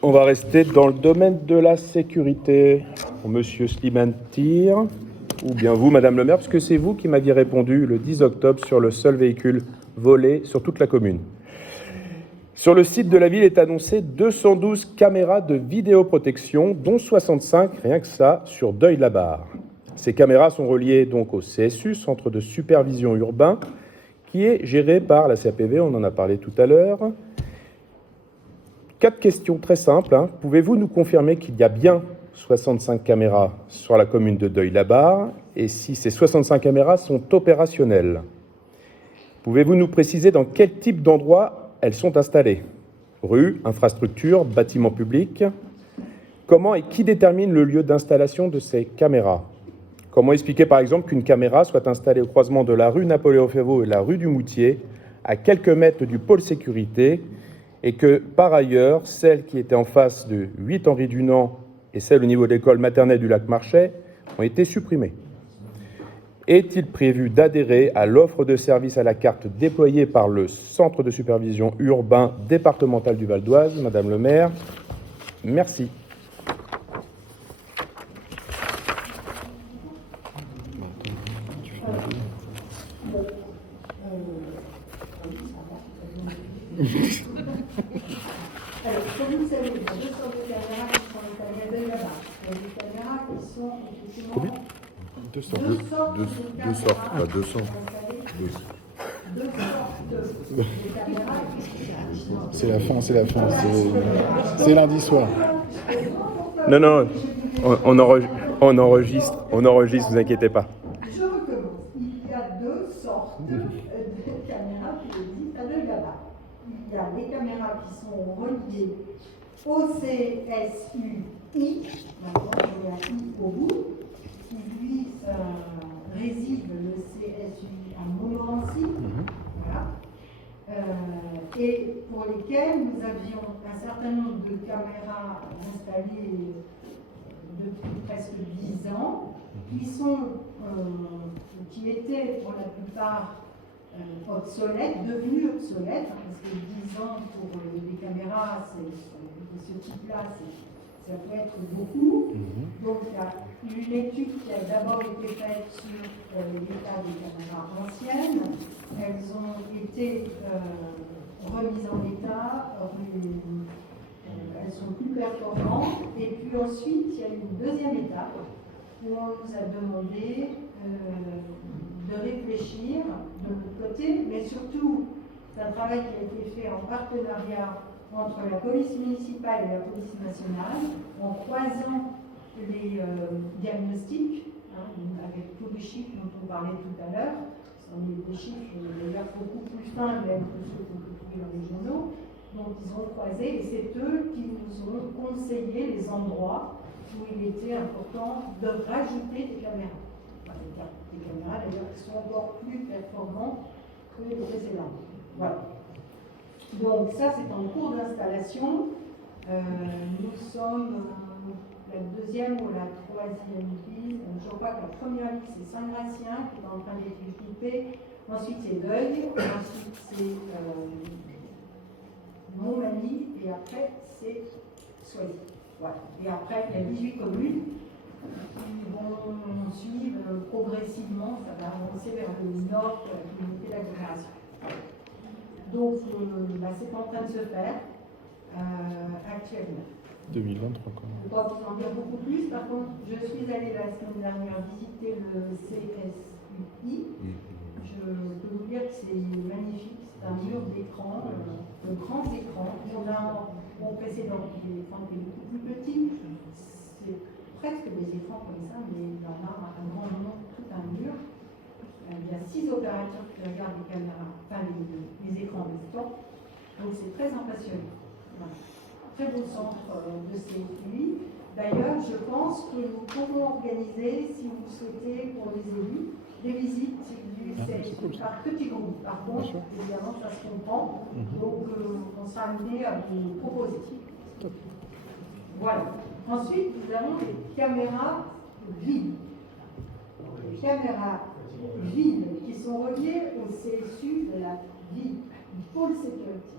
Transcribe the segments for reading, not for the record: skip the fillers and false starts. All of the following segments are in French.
On va rester dans le domaine de la sécurité. Monsieur Slimane Tir, ou bien vous, Madame le maire, parce que c'est vous qui m'aviez répondu le 10 octobre sur le seul véhicule volé sur toute la commune. Sur le site de la ville est annoncé 212 caméras de vidéoprotection, dont 65, rien que ça, sur Deuil-la-Barre. Ces caméras sont reliées donc au CSU, Centre de supervision urbain, qui est géré par la CAPV, on en a parlé tout à l'heure. 4 questions très simples. Pouvez-vous nous confirmer qu'il y a bien 65 caméras sur la commune de Deuil-la-Barre et si ces 65 caméras sont opérationnelles? Pouvez-vous nous préciser dans quel type d'endroit elles sont installées? Rues, infrastructures, bâtiments publics? Comment et qui détermine le lieu d'installation de ces caméras? Comment expliquer par exemple qu'une caméra soit installée au croisement de la rue Napoléon-Févaux et la rue du Moutier, à quelques mètres du pôle sécurité, et que, par ailleurs, celles qui étaient en face de 8 Henri Dunant et celles au niveau de l'école maternelle du Lac-Marchais ont été supprimées? Est-il prévu d'adhérer à l'offre de services à la carte déployée par le Centre de supervision urbain départemental du Val d'Oise, Madame le maire? Merci. Alors, comme vous le savez, il y a 2 sortes de caméras qui sont installées à Deuil-la-Barre. Il y a des caméras qui sont effectivement... Combien? Deux sortes de caméras. Deux sortes, pas 200. Deux sortes de caméras. C'est la fin, c'est lundi soir. Non, on enregistre, vous inquiétez pas. Je recommence. Il y a 2 sortes de caméras qui existent à Deuil-la-Barre. Il y a les caméras qui sont reliées au CSUI, maintenant il y a un I au bout, qui lui réside le CSUI à Montmorency, voilà. Et pour lesquels nous avions un certain nombre de caméras installées depuis presque 10 ans, qui étaient pour la plupart obsolètes, devenues obsolètes, parce que 10 ans pour les caméras de ce type-là, ça peut être beaucoup. Donc il y a une étude qui a d'abord été faite sur l'état des caméras anciennes. Elles ont été remises en état, elles sont plus performantes. Et puis ensuite, il y a une deuxième étape où on nous a demandé de réfléchir de notre côté, mais surtout, c'est un travail qui a été fait en partenariat entre la police municipale et la police nationale, en croisant les diagnostics, avec tous les chiffres dont on parlait tout à l'heure. Ce sont des chiffres d'ailleurs beaucoup plus fins même que ceux qu'on peut trouver dans les journaux. Donc ils ont croisé et c'est eux qui nous ont conseillé les endroits où il était important de rajouter des caméras. Enfin, des caméras d'ailleurs qui sont encore plus performantes que les précédentes. Voilà. Donc ça c'est en cours d'installation. Nous sommes la deuxième ou la troisième ville. Je crois que la première ville c'est Saint-Gratien qui est en train d'être équipée. Ensuite c'est Deuil, ensuite c'est Montmagny et après c'est Soisy. Voilà. Et après il y a 18 communes qui vont suivre progressivement, ça va avancer vers le nord de la communauté d'agglomération. Donc c'est en train de se faire actuellement. 2023 quand même. Je ne peux pas vous en dire beaucoup plus, par contre je suis allée la semaine dernière visiter le CSUI. Je peux vous dire que c'est magnifique, c'est un mur d'écran, de grands écrans. On a mon précédent qui est beaucoup plus petit, c'est presque des écrans comme ça, mais il y en a un grand nombre, tout un mur. Il y a 6 opérateurs qui regardent les caméras, enfin les écrans en même temps, donc c'est très impressionnant. Voilà. Très beau centre de CSUI. D'ailleurs, je pense que nous pouvons organiser, si vous souhaitez, pour les élus, des visites du CSUI par petits groupes. Par contre, évidemment, ça se comprend. Donc, on sera amené à vous proposer. Voilà. Ensuite, nous avons les caméras vides. Les caméras vides qui sont reliées au CSU de la ville, du pôle sécurité.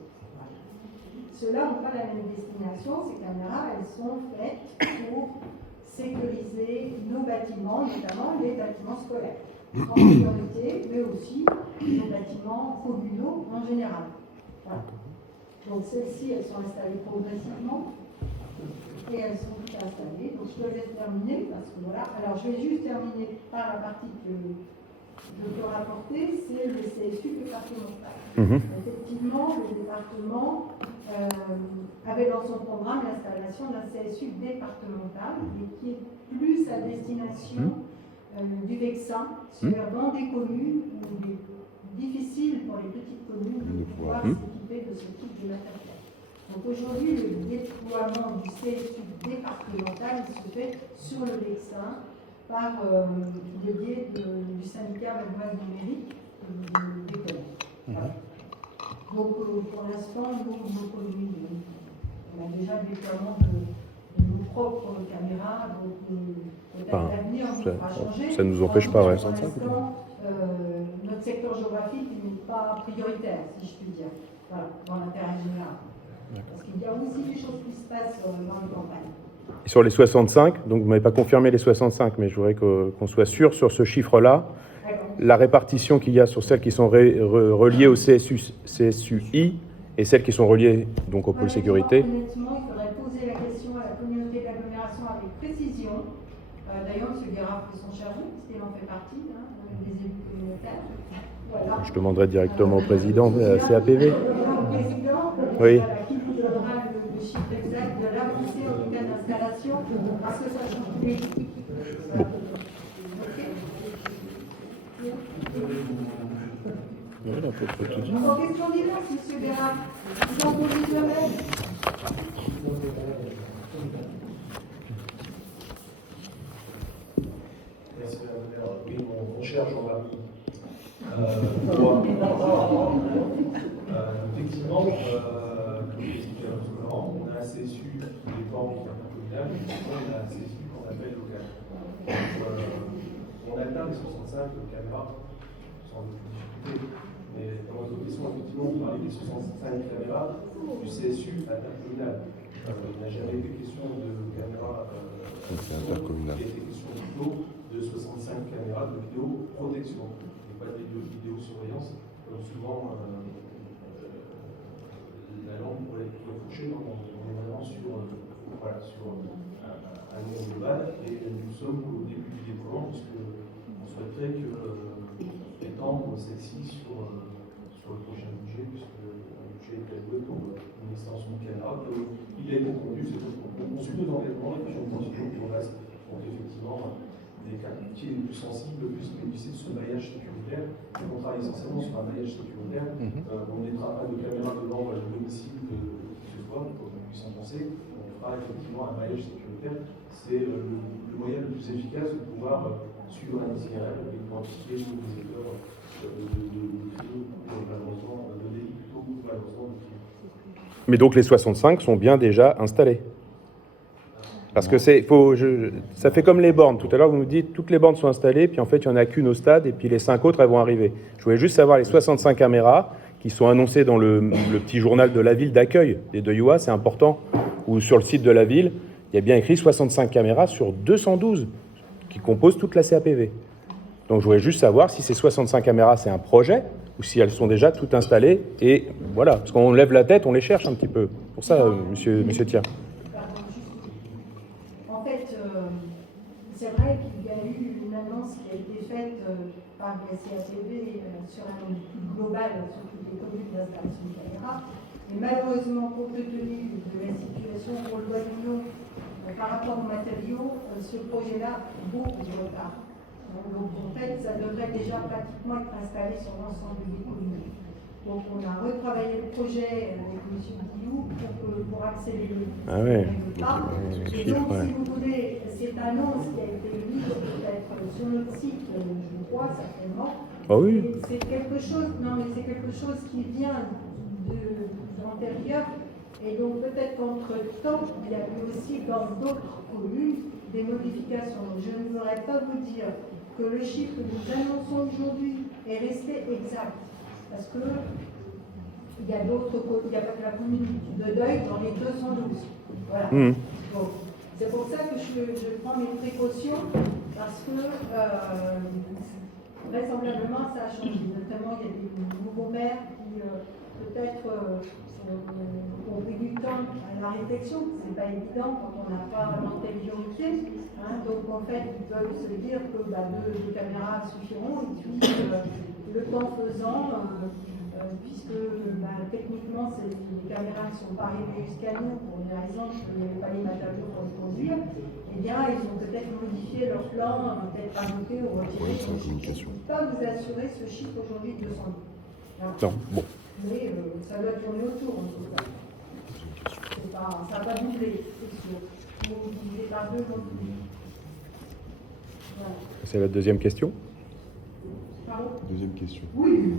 ceux-là n'ont pas la même destination. Ces caméras, elles sont faites pour sécuriser nos bâtiments, notamment les bâtiments scolaires, en priorité, mais aussi nos bâtiments communaux en général. Voilà. Donc celles-ci, elles sont installées progressivement et elles sont toutes installées. Donc je te laisse terminer parce que voilà. Alors je vais juste terminer par la partie que je peux rapporter, c'est le CSU départemental. Effectivement, le département avait dans son programme l'installation d'un CSU départemental et qui est plus à destination du Vexin, c'est-à-dire dans des communes où il est difficile pour les petites communes de pouvoir s'équiper de ce type de matériel. Donc aujourd'hui, le déploiement du CSU départemental se fait sur le Vexin par le biais du syndicat valois numérique des collèges. Voilà. Donc pour l'instant, nos communes, on a déjà le déploiement de nos propres caméras, donc peut-être à l'avenir on pourra changer. Ça ne nous empêche pas, ouais. Pour l'instant, notre secteur géographique n'est pas prioritaire, si je puis dire, voilà, dans l'intérêt général. Parce qu'il y a aussi des choses qui se passent dans les campagnes. Et sur les 65, donc vous ne m'avez pas confirmé les 65, mais je voudrais qu'on soit sûr sur ce chiffre-là. La répartition qu'il y a sur celles qui sont reliées au CSUI et celles qui sont reliées donc au pôle sécurité. Honnêtement, il faudrait poser la question à la communauté d'agglomération avec précision. D'ailleurs, M. Guérard fait son chargé, parce qu'il en fait partie, des élus communautaires. Voilà. Je demanderai directement au président de la CAPV. Oui. Qui vous donnera le chiffre exact de l'avancée en tout cas d'installation, parce que ça change tous les jours. Bon. Encore question diverse, M. Guérard. Vous en posez jamais. Oui, mon cher Jean-Marie. Effectivement, comme l'expliquait notre Laurent, on a un CSU qui dépend du intercommunal, et on a un CSU qu'on appelle local. On atteint les 65 caméras sans aucune difficulté. Mais dans votre question, effectivement, vous parlez des 65 caméras du CSU intercommunal. Il n'a jamais été question de caméras intercommunal. Il a été question plutôt de 65 caméras de vidéoprotection, et pas de vidéosurveillance, comme souvent la langue pourrait toucher. On est vraiment sur un niveau global, et nous sommes au début du déploiement, puisque on souhaiterait étendre celle-ci sur le prochain budget, puisque le budget est alloué pour une extension de caméra. Il a été conduit, on suit nos engagements, et puis on continue pour le reste. Donc effectivement, des quartiers les plus sensibles puissent bénéficier de ce maillage sécuritaire. On travaille essentiellement sur un maillage sécuritaire. On ne mettra pas de caméra devant le domicile de qui ce soit, pour qu'on puisse en penser. On fera effectivement un maillage sécuritaire. C'est le moyen le plus efficace de pouvoir suivre un itinéraire et identifier tous les auteurs de crimes, malheureusement, de délits plutôt, malheureusement, de crimes. Mais donc les 65 sont bien déjà installés. Parce que ça fait comme les bornes. Tout à l'heure, vous nous dites toutes les bornes sont installées, puis en fait, il n'y en a qu'une au stade, et puis les 5 autres, elles vont arriver. Je voulais juste savoir les 65 caméras qui sont annoncées dans le petit journal de la ville d'accueil des Deuillois, c'est important, ou sur le site de la ville, il y a bien écrit 65 caméras sur 212 qui composent toute la CAPV. Donc je voulais juste savoir si ces 65 caméras, c'est un projet, ou si elles sont déjà toutes installées, et voilà, parce qu'on lève la tête, on les cherche un petit peu. Pour ça, monsieur Thiers. En fait, c'est vrai qu'il y a eu une annonce qui a été faite par la CAPV sur un niveau plus global sur toutes les communes d'installation de caméras. Mais malheureusement, compte tenu de la situation pour le loi de l'Union par rapport aux matériaux, ce projet-là a beaucoup de retard. Donc en fait, ça devrait déjà pratiquement être installé sur l'ensemble des communes. Donc on a retravaillé le projet avec M. Guillou pour accélérer le Ah ouais. pas. Et donc, si vous voulez, cette annonce qui a été mise peut-être sur notre site, je crois certainement. Ah oui. C'est quelque chose, non mais c'est quelque chose qui vient de l'antérieur. Et donc peut-être qu'entre-temps, il y a eu aussi dans d'autres communes des modifications. Donc, je ne voudrais pas vous dire que le chiffre que nous annonçons aujourd'hui est resté exact. Parce que il y a il n'y a pas que la commune de Deuil dans les 212. Voilà. Donc, c'est pour ça que je prends mes précautions, parce que vraisemblablement ça a changé. Notamment, il y a des nouveaux maires qui peut-être ont pris du temps à la réflexion. C'est pas évident quand on n'a pas l'antériorité. Hein. Donc en fait, ils peuvent se dire que deux caméras suffiront, et puis le temps faisant, puisque techniquement les caméras ne sont pas arrivées jusqu'à nous pour des raisons qu'il n'y avait pas les matériaux pour les conduire, eh bien ils ont peut-être modifié leur plan, peut-être rajouté ou retiré. Ouais, c'est la communication. Je ne peux pas vous assurer ce chiffre aujourd'hui de 200 000. Voilà. Non, bon. Mais ça doit tourner autour en tout cas. Ça n'a pas doublé, c'est sûr. Vous divisez par deux non plus. Voilà. C'est la deuxième question. Pardon ? Deuxième question. Oui.